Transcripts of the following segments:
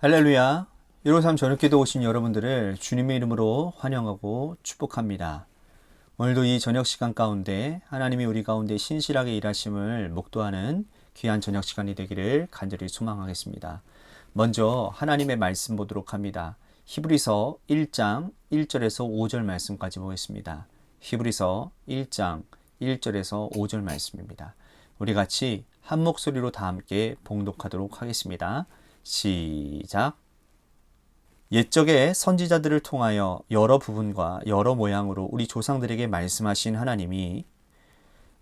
할렐루야. 153 저녁기도 오신 여러분들을 주님의 이름으로 환영하고 축복합니다. 오늘도 이 저녁 시간 가운데 하나님이 우리 가운데 신실하게 일하심을 목도하는 귀한 저녁 시간이 되기를 간절히 소망하겠습니다. 먼저 하나님의 말씀 보도록 합니다. 히브리서 1장 1절에서 5절 말씀까지 보겠습니다. 히브리서 1장 1절에서 5절 말씀입니다. 우리 같이 한 목소리로 다 함께 봉독하도록 하겠습니다. 시작. 옛적에 선지자들을 통하여 여러 부분과 여러 모양으로 우리 조상들에게 말씀하신 하나님이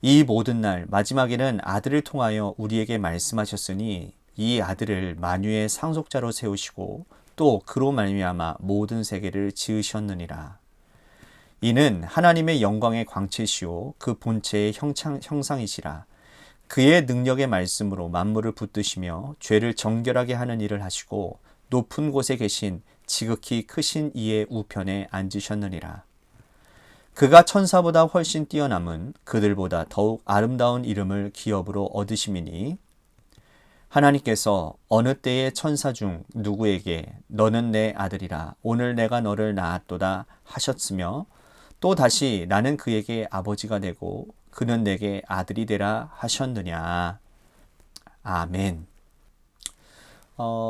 이 모든 날 마지막에는 아들을 통하여 우리에게 말씀하셨으니 이 아들을 만유의 상속자로 세우시고 또 그로 말미암아 모든 세계를 지으셨느니라. 이는 하나님의 영광의 광채시요 그 본체의 형상이시라. 그의 능력의 말씀으로 만물을 붙드시며 죄를 정결하게 하는 일을 하시고 높은 곳에 계신 지극히 크신 이의 우편에 앉으셨느니라. 그가 천사보다 훨씬 뛰어남은 그들보다 더욱 아름다운 이름을 기업으로 얻으심이니 하나님께서 어느 때의 천사 중 누구에게 너는 내 아들이라 오늘 내가 너를 낳았도다 하셨으며 또 다시 나는 그에게 아버지가 되고 그는 내게 아들이 되라 하셨느냐. 아멘.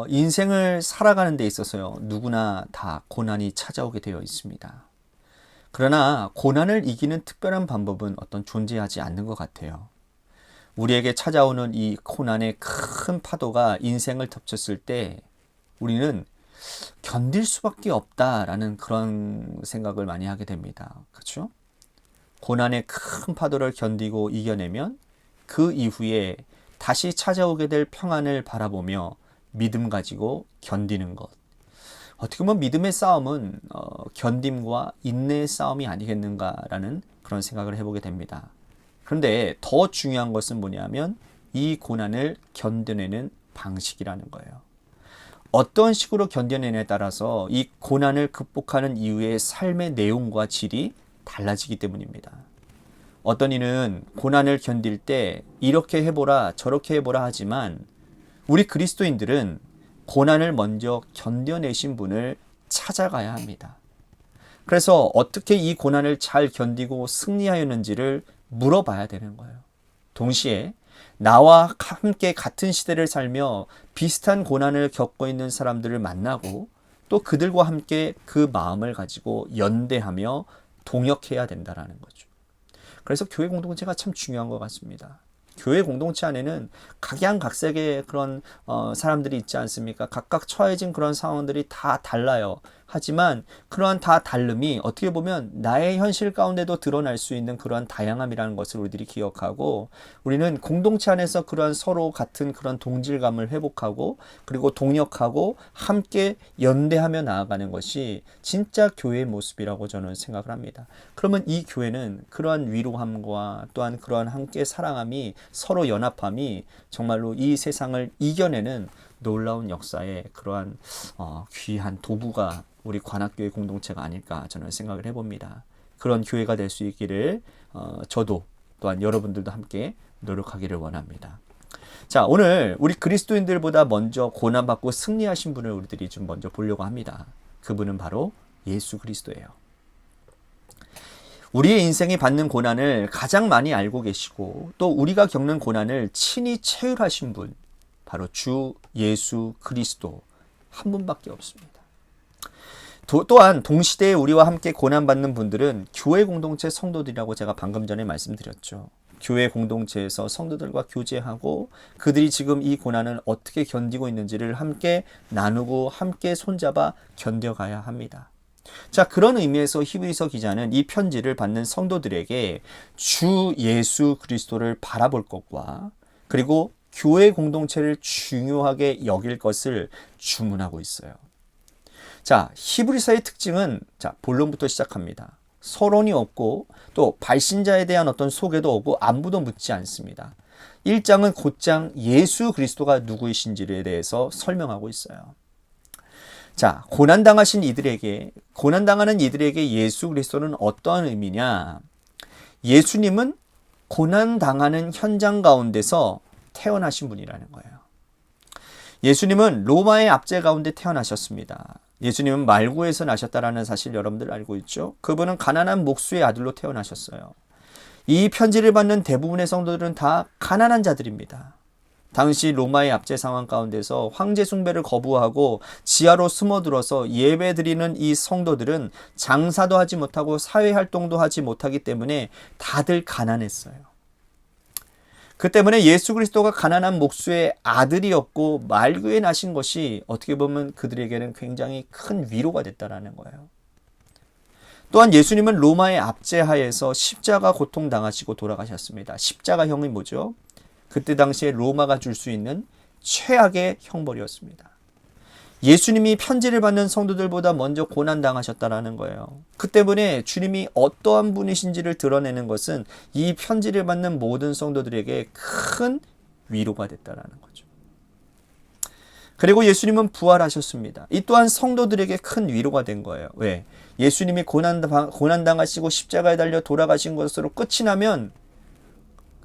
인생을 살아가는 데 있어서요, 누구나 다 고난이 찾아오게 되어 있습니다. 그러나 고난을 이기는 특별한 방법은 존재하지 않는 것 같아요. 우리에게 찾아오는 이 고난의 큰 파도가 인생을 덮쳤을 때 우리는 견딜 수밖에 없다라는 그런 생각을 많이 하게 됩니다. 그렇죠? 고난의 큰 파도를 견디고 이겨내면 그 이후에 다시 찾아오게 될 평안을 바라보며 믿음 가지고 견디는 것. 어떻게 보면 믿음의 싸움은 견딤과 인내의 싸움이 아니겠는가라는 그런 생각을 해보게 됩니다. 그런데 더 중요한 것은 뭐냐면 이 고난을 견뎌내는 방식이라는 거예요. 어떤 식으로 견뎌내냐에 따라서 이 고난을 극복하는 이후의 삶의 내용과 질이 달라지기 때문입니다. 어떤 이는 고난을 견딜 때 이렇게 해보라 저렇게 해보라 하지만 우리 그리스도인들은 고난을 먼저 견뎌내신 분을 찾아가야 합니다. 그래서 어떻게 이 고난을 잘 견디고 승리하였는지를 물어봐야 되는 거예요. 동시에 나와 함께 같은 시대를 살며 비슷한 고난을 겪고 있는 사람들을 만나고 또 그들과 함께 그 마음을 가지고 연대하며 동역해야 된다는 거죠. 그래서 교회 공동체가 참 중요한 것 같습니다. 교회 공동체 안에는 각양각색의 그런 사람들이 있지 않습니까? 각각 처해진 그런 상황들이 다 달라요. 하지만 그러한 다 다름이 어떻게 보면 나의 현실 가운데도 드러날 수 있는 그러한 다양함이라는 것을 우리들이 기억하고 우리는 공동체 안에서 그러한 서로 같은 그런 동질감을 회복하고 그리고 동역하고 함께 연대하며 나아가는 것이 진짜 교회의 모습이라고 저는 생각을 합니다. 그러면 이 교회는 그러한 위로함과 또한 그러한 함께 사랑함이 서로 연합함이 정말로 이 세상을 이겨내는 놀라운 역사의 그러한 귀한 도구가 우리 관악교회 공동체가 아닐까 저는 생각을 해봅니다. 그런 교회가 될 수 있기를 저도 또한 여러분들도 함께 노력하기를 원합니다. 자, 오늘 우리 그리스도인들보다 먼저 고난받고 승리하신 분을 우리들이 좀 먼저 보려고 합니다. 그분은 바로 예수 그리스도예요. 우리의 인생이 받는 고난을 가장 많이 알고 계시고 또 우리가 겪는 고난을 친히 체휼하신 분 바로 주 예수 그리스도 한 분밖에 없습니다. 또한 동시대에 우리와 함께 고난받는 분들은 교회 공동체 성도들이라고 제가 방금 전에 말씀드렸죠. 교회 공동체에서 성도들과 교제하고 그들이 지금 이 고난을 어떻게 견디고 있는지를 함께 나누고 함께 손잡아 견뎌가야 합니다. 자, 그런 의미에서 히브리서 기자는 이 편지를 받는 성도들에게 주 예수 그리스도를 바라볼 것과 그리고 교회 공동체를 중요하게 여길 것을 주문하고 있어요. 자, 히브리서의 특징은 본론부터 시작합니다. 서론이 없고 또 발신자에 대한 어떤 소개도 없고 안부도 묻지 않습니다. 1장은 곧장 예수 그리스도가 누구이신지에 대해서 설명하고 있어요. 자, 고난당하는 이들에게 예수 그리스도는 어떠한 의미냐? 예수님은 고난당하는 현장 가운데서 태어나신 분이라는 거예요. 예수님은 로마의 압제 가운데 태어나셨습니다. 예수님은 말구에서 나셨다라는 사실 여러분들 알고 있죠? 그분은 가난한 목수의 아들로 태어나셨어요. 이 편지를 받는 대부분의 성도들은 다 가난한 자들입니다. 당시 로마의 압제 상황 가운데서 황제 숭배를 거부하고 지하로 숨어들어서 예배드리는 이 성도들은 장사도 하지 못하고 사회활동도 하지 못하기 때문에 다들 가난했어요. 그 때문에 예수 그리스도가 가난한 목수의 아들이었고 말구에 나신 것이 어떻게 보면 그들에게는 굉장히 큰 위로가 됐다라는 거예요. 또한 예수님은 로마의 압제하에서 십자가 고통당하시고 돌아가셨습니다. 십자가형이 뭐죠? 그때 당시에 로마가 줄 수 있는 최악의 형벌이었습니다. 예수님이 편지를 받는 성도들보다 먼저 고난당하셨다라는 거예요. 그 때문에 주님이 어떠한 분이신지를 드러내는 것은 이 편지를 받는 모든 성도들에게 큰 위로가 됐다라는 거죠. 그리고 예수님은 부활하셨습니다. 이 또한 성도들에게 큰 위로가 된 거예요. 왜? 예수님이 고난당하시고 십자가에 달려 돌아가신 것으로 끝이 나면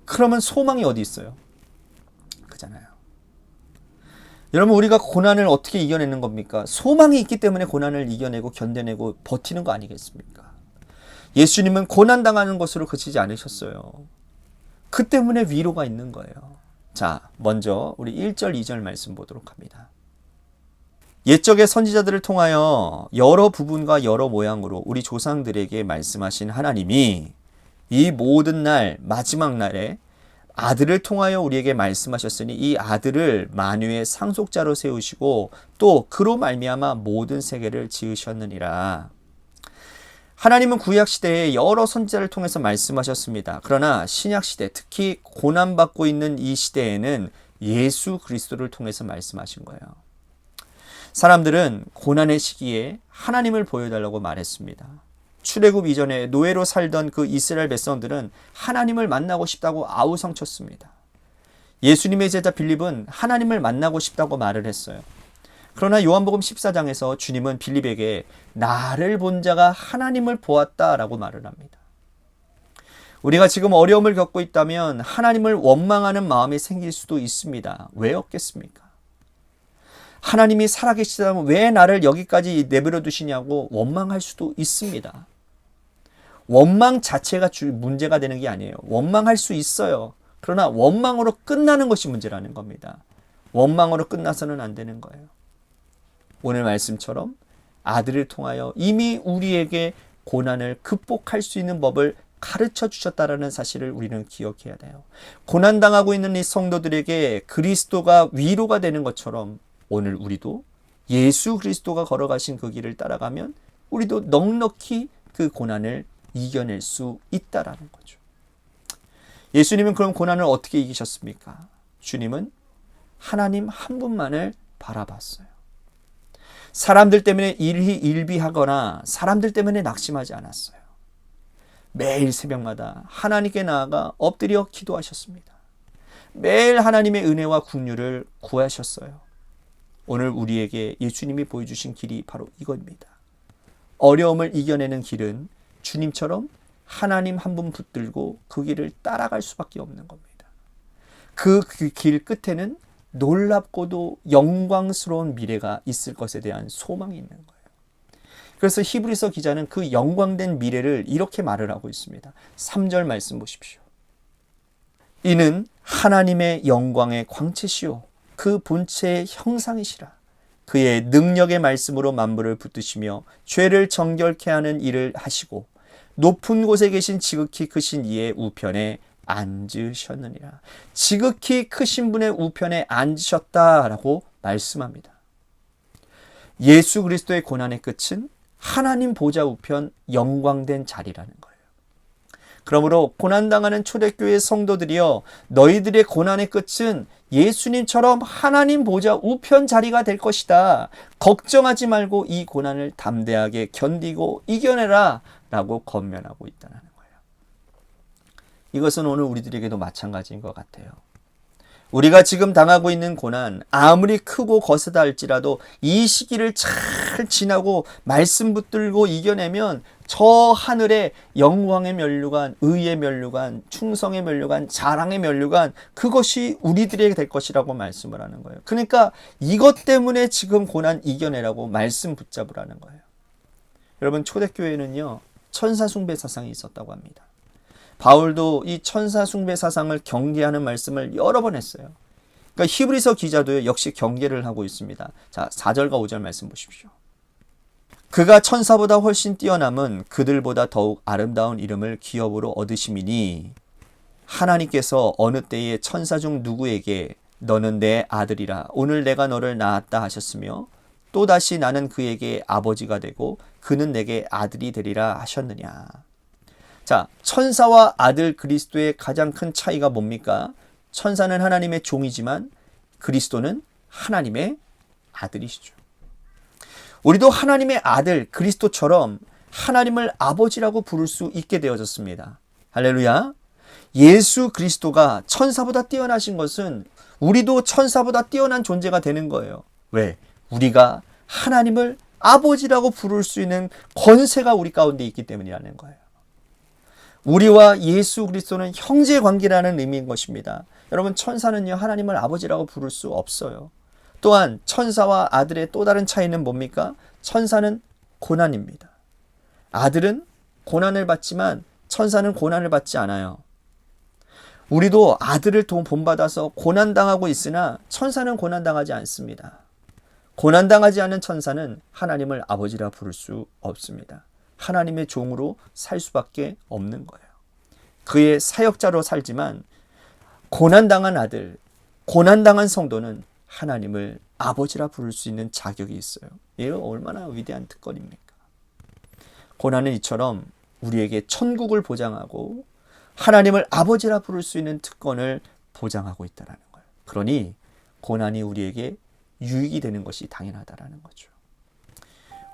그러면 소망이 어디 있어요? 그잖아요. 여러분, 우리가 고난을 어떻게 이겨내는 겁니까? 소망이 있기 때문에 고난을 이겨내고 견뎌내고 버티는 거 아니겠습니까? 예수님은 고난당하는 것으로 그치지 않으셨어요. 그 때문에 위로가 있는 거예요. 자, 먼저 우리 1절, 2절 말씀 보도록 합니다. 옛적의 선지자들을 통하여 여러 부분과 여러 모양으로 우리 조상들에게 말씀하신 하나님이 이 모든 날, 마지막 날에 아들을 통하여 우리에게 말씀하셨으니 이 아들을 만유의 상속자로 세우시고 또 그로 말미암아 모든 세계를 지으셨느니라. 하나님은 구약시대에 여러 선지자를 통해서 말씀하셨습니다. 그러나 신약시대, 특히 고난받고 있는 이 시대에는 예수 그리스도를 통해서 말씀하신 거예요. 사람들은 고난의 시기에 하나님을 보여달라고 말했습니다. 출애굽 이전에 노예로 살던 그 이스라엘 백성들은 하나님을 만나고 싶다고 아우성쳤습니다. 예수님의 제자 빌립은 하나님을 만나고 싶다고 말을 했어요. 그러나 요한복음 14장에서 주님은 빌립에게 나를 본 자가 하나님을 보았다라고 말을 합니다. 우리가 지금 어려움을 겪고 있다면 하나님을 원망하는 마음이 생길 수도 있습니다. 왜 없겠습니까? 하나님이 살아계시다면 왜 나를 여기까지 내버려 두시냐고 원망할 수도 있습니다. 원망 자체가 문제가 되는 게 아니에요. 원망할 수 있어요. 그러나 원망으로 끝나는 것이 문제라는 겁니다. 원망으로 끝나서는 안 되는 거예요. 오늘 말씀처럼 아들을 통하여 이미 우리에게 고난을 극복할 수 있는 법을 가르쳐 주셨다라는 사실을 우리는 기억해야 돼요. 고난당하고 있는 이 성도들에게 그리스도가 위로가 되는 것처럼 오늘 우리도 예수 그리스도가 걸어가신 그 길을 따라가면 우리도 넉넉히 그 고난을 이겨낼 수 있다라는 거죠. 예수님은 그럼 고난을 어떻게 이기셨습니까? 주님은 하나님 한 분만을 바라봤어요. 사람들 때문에 일비하거나 사람들 때문에 낙심하지 않았어요. 매일 새벽마다 하나님께 나아가 엎드려 기도하셨습니다. 매일 하나님의 은혜와 긍휼을 구하셨어요. 오늘 우리에게 예수님이 보여주신 길이 바로 이겁니다. 어려움을 이겨내는 길은 주님처럼 하나님 한 분 붙들고 그 길을 따라갈 수밖에 없는 겁니다. 그 길 끝에는 놀랍고도 영광스러운 미래가 있을 것에 대한 소망이 있는 거예요. 그래서 히브리서 기자는 그 영광된 미래를 이렇게 말을 하고 있습니다. 3절 말씀 보십시오. 이는 하나님의 영광의 광채시요 그 본체의 형상이시라. 그의 능력의 말씀으로 만물을 붙드시며 죄를 정결케 하는 일을 하시고 높은 곳에 계신 지극히 크신 이의 우편에 앉으셨느니라. 지극히 크신 분의 우편에 앉으셨다라고 말씀합니다. 예수 그리스도의 고난의 끝은 하나님 보좌 우편 영광된 자리라는 거예요. 그러므로 고난당하는 초대교회 성도들이여 너희들의 고난의 끝은 예수님처럼 하나님 보좌 우편 자리가 될 것이다. 걱정하지 말고 이 고난을 담대하게 견디고 이겨내라 라고 권면하고 있다는 거예요. 이것은 오늘 우리들에게도 마찬가지인 것 같아요. 우리가 지금 당하고 있는 고난 아무리 크고 거세다 할지라도 이 시기를 잘 잘 지나고 말씀 붙들고 이겨내면 저 하늘의 영광의 면류관, 의의 면류관, 충성의 면류관, 자랑의 면류관, 그것이 우리들에게 될 것이라고 말씀을 하는 거예요. 그러니까 이것 때문에 지금 고난 이겨내라고 말씀 붙잡으라는 거예요. 여러분, 초대교회는요, 천사 숭배 사상이 있었다고 합니다. 바울도 이 천사 숭배 사상을 경계하는 말씀을 여러 번 했어요. 그러니까 히브리서 기자도 역시 경계를 하고 있습니다. 자, 4절과 5절 말씀 보십시오. 그가 천사보다 훨씬 뛰어남은 그들보다 더욱 아름다운 이름을 기업으로 얻으심이니 하나님께서 어느 때에 천사 중 누구에게 너는 내 아들이라 오늘 내가 너를 낳았다 하셨으며 또다시 나는 그에게 아버지가 되고 그는 내게 아들이 되리라 하셨느냐. 자, 천사와 아들 그리스도의 가장 큰 차이가 뭡니까? 천사는 하나님의 종이지만 그리스도는 하나님의 아들이시죠. 우리도 하나님의 아들 그리스도처럼 하나님을 아버지라고 부를 수 있게 되어졌습니다. 할렐루야. 예수 그리스도가 천사보다 뛰어나신 것은 우리도 천사보다 뛰어난 존재가 되는 거예요. 왜? 우리가 하나님을 아버지라고 부를 수 있는 권세가 우리 가운데 있기 때문이라는 거예요. 우리와 예수 그리스도는 형제 관계라는 의미인 것입니다. 여러분, 천사는요, 하나님을 아버지라고 부를 수 없어요. 또한 천사와 아들의 또 다른 차이는 뭡니까? 천사는 고난입니다. 아들은 고난을 받지만 천사는 고난을 받지 않아요. 우리도 아들을 본받아서 고난당하고 있으나 천사는 고난당하지 않습니다. 고난당하지 않은 천사는 하나님을 아버지라 부를 수 없습니다. 하나님의 종으로 살 수밖에 없는 거예요. 그의 사역자로 살지만 고난당한 아들, 고난당한 성도는 하나님을 아버지라 부를 수 있는 자격이 있어요. 이거 얼마나 위대한 특권입니까? 고난은 이처럼 우리에게 천국을 보장하고 하나님을 아버지라 부를 수 있는 특권을 보장하고 있다는 거예요. 그러니 고난이 우리에게 유익이 되는 것이 당연하다는 거죠.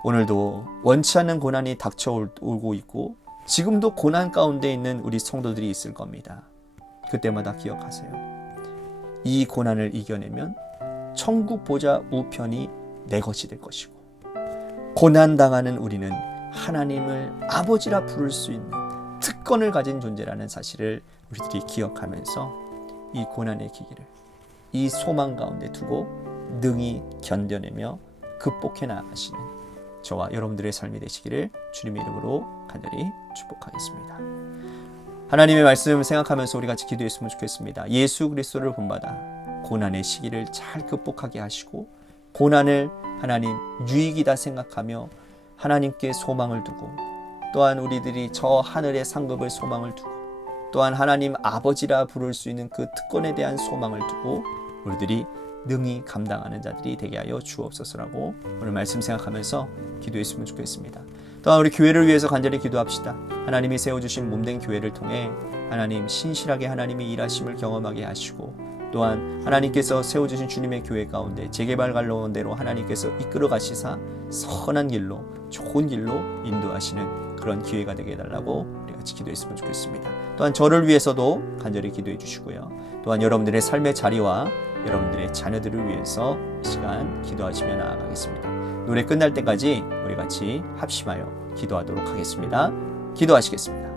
오늘도 원치 않는 고난이 닥쳐오고 있고 지금도 고난 가운데 있는 우리 성도들이 있을 겁니다. 그때마다 기억하세요. 이 고난을 이겨내면 천국 보좌 우편이 내 것이 될 것이고 고난당하는 우리는 하나님을 아버지라 부를 수 있는 특권을 가진 존재라는 사실을 우리들이 기억하면서 이 고난의 기기를 이 소망 가운데 두고 능히 견뎌내며 극복해 나가시는 저와 여러분들의 삶이 되시기를 주님의 이름으로 간절히 축복하겠습니다. 하나님의 말씀 생각하면서 우리 같이 기도했으면 좋겠습니다. 예수 그리스도를 본받아 고난의 시기를 잘 극복하게 하시고 고난을 하나님 유익이다 생각하며 하나님께 소망을 두고 또한 우리들이 저 하늘의 상급을 소망을 두고 또한 하나님 아버지라 부를 수 있는 그 특권에 대한 소망을 두고 우리들이 능히 감당하는 자들이 되게 하여 주옵소서라고 오늘 말씀 생각하면서 기도했으면 좋겠습니다. 또한 우리 교회를 위해서 간절히 기도합시다. 하나님이 세워주신 몸된 교회를 통해 하나님 신실하게 하나님의 일하심을 경험하게 하시고 또한 하나님께서 세워주신 주님의 교회 가운데 재개발 가운데로 하나님께서 이끌어 가시사 선한 길로 좋은 길로 인도하시는 그런 기회가 되게 해달라고 우리 같이 기도했으면 좋겠습니다. 또한 저를 위해서도 간절히 기도해 주시고요. 또한 여러분들의 삶의 자리와 여러분들의 자녀들을 위해서 이 시간 기도하시며 나아가겠습니다. 노래 끝날 때까지 우리 같이 합심하여 기도하도록 하겠습니다. 기도하시겠습니다.